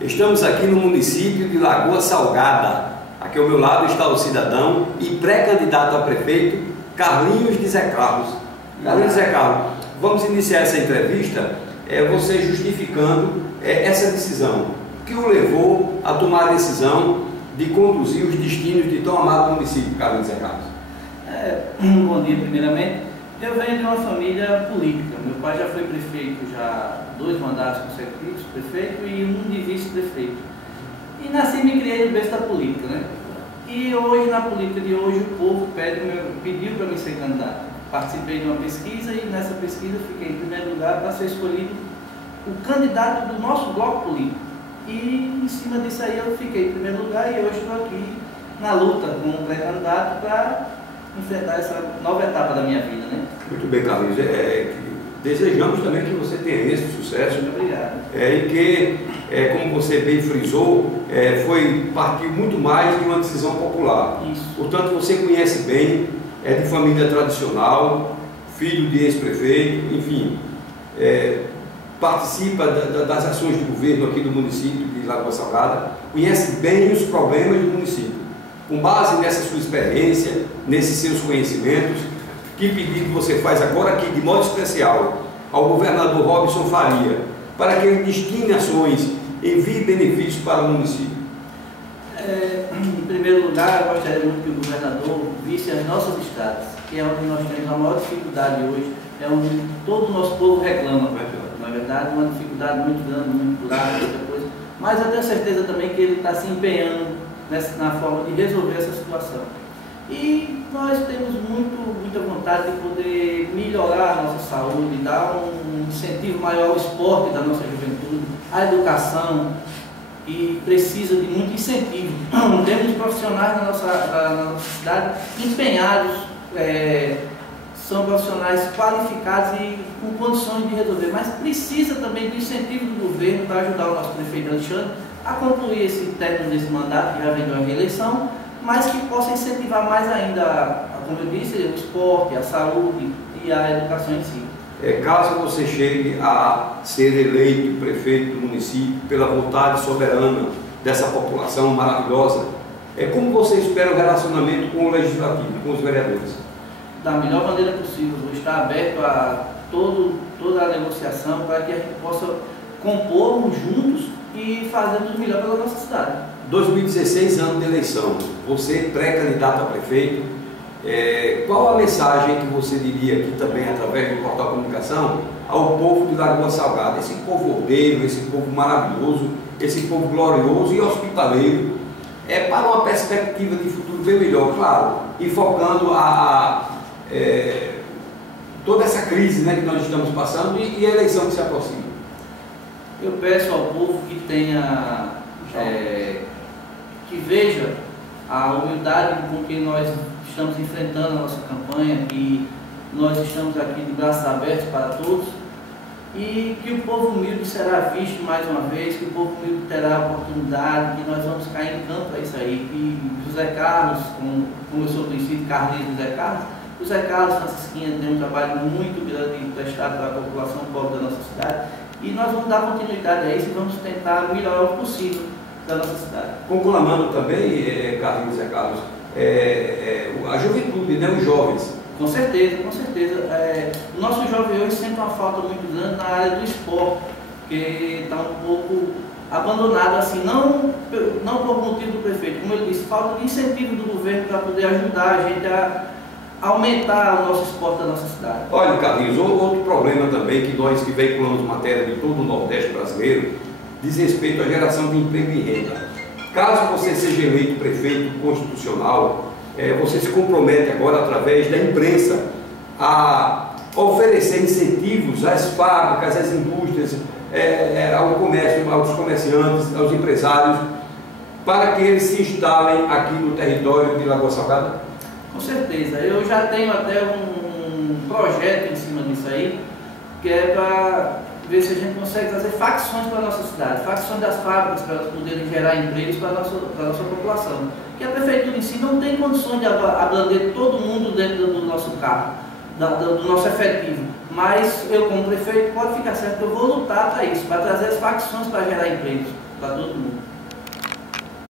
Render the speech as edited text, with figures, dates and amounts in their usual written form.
Estamos aqui no município de Lagoa Salgada. Aqui ao meu lado está o cidadão e pré-candidato a prefeito, Carlinhos de Zé Carlos. Carlinhos de Zé Carlos, vamos iniciar essa entrevista você justificando essa decisão. O que o levou a tomar a decisão de conduzir os destinos de tão amado município, Carlinhos de Zé Carlos? Bom dia, primeiramente. Eu venho de uma família política. Meu pai já foi prefeito, já 2 mandatos consecutivos, prefeito e um de vice-prefeito. E nasci e me criei no berço da política, né? E hoje, na política de hoje, o povo pediu para mim ser candidato. Participei de uma pesquisa e nessa pesquisa fiquei em primeiro lugar para ser escolhido o candidato do nosso bloco político. E em cima disso aí eu fiquei em primeiro lugar e hoje estou aqui na luta como pré-candidato para enfrentar essa nova etapa da minha vida, né? Muito bem, Carlinhos. Desejamos também que você tenha esse sucesso. Muito obrigado. E que, como você bem frisou, partiu muito mais de uma decisão popular. Isso. Portanto, você conhece bem, é de família tradicional, filho de ex-prefeito, enfim, participa das ações de governo aqui do município de Lagoa Salgada, conhece bem os problemas do município. Com base nessa sua experiência, nesses seus conhecimentos, que pedido você faz agora aqui, de modo especial, ao governador Robson Faria, para que ele destine ações, envie benefícios para o município? Em primeiro lugar, eu gostaria muito que o governador visse as nossas estradas, que é onde nós temos a maior dificuldade hoje, é onde todo o nosso povo reclama. Na verdade, uma dificuldade muito grande, muito clara, muita coisa. Mas eu tenho certeza também que ele está se empenhando na forma de resolver essa situação. E nós temos muita vontade de poder melhorar a nossa saúde, dar um incentivo maior ao esporte da nossa juventude, à educação, que precisa de muito incentivo. Temos profissionais na nossa cidade empenhados, são profissionais qualificados e com condições de resolver, mas precisa também do incentivo do governo para ajudar o nosso prefeito Alexandre a concluir esse término desse mandato, que já vem de uma reeleição, mas que possa incentivar mais ainda, como eu disse, o esporte, a saúde e a educação em si. Caso você chegue a ser eleito prefeito do município pela vontade soberana dessa população maravilhosa, como você espera o relacionamento com o legislativo, com os vereadores? Da melhor maneira possível, vou estar aberto a toda a negociação para que a gente possa compormos juntos e fazermos o melhor pela nossa cidade. 2016, ano de eleição, você pré-candidato a prefeito, qual a mensagem que você diria aqui também, através do Portal Comunicação, ao povo de Lagoa Salgada, esse povo ordeiro, esse povo maravilhoso, esse povo glorioso e hospitaleiro, para uma perspectiva de futuro bem melhor, claro, enfocando toda essa crise, né, que nós estamos passando e a eleição que se aproxima? Eu peço ao povo que tenha, que veja a humildade com que nós estamos enfrentando a nossa campanha, que nós estamos aqui de braços abertos para todos e que o povo humilde será visto mais uma vez, que o povo humilde terá a oportunidade, que nós vamos cair em campo a isso aí, que José Carlos, como eu sou conhecido, Carlinhos José Carlos, José Carlos, Francisquinha, tem um trabalho muito grande prestado para a população pobre da nossa cidade. E nós vamos dar continuidade a isso e vamos tentar melhorar o possível da nossa cidade. Conclamando também, Carlinhos Zé Carlos, a juventude, né, os jovens. Com certeza, com certeza. O nosso jovem hoje sente uma falta muito grande na área do esporte, que está um pouco abandonado, assim, não por motivo do prefeito, como eu disse, falta de incentivo do governo para poder ajudar a gente a aumentar o nosso esporte da nossa cidade. Olha, Carlinhos, outro problema também que nós que veiculamos matéria de todo o Nordeste brasileiro diz respeito à geração de emprego e renda. Caso você seja eleito prefeito constitucional, você se compromete agora através da imprensa a oferecer incentivos às fábricas, às indústrias, ao comércio, aos comerciantes, aos empresários, para que eles se instalem aqui no território de Lagoa Salgada? Com certeza, eu já tenho até um projeto em cima disso aí, que é para ver se a gente consegue trazer facções para a nossa cidade, facções das fábricas para elas poderem gerar empregos para a nossa população. Que a prefeitura em si não tem condições de abranger todo mundo dentro do nosso carro, do nosso efetivo. Mas eu, como prefeito, pode ficar certo que eu vou lutar para isso, para trazer as facções para gerar empregos para todo mundo.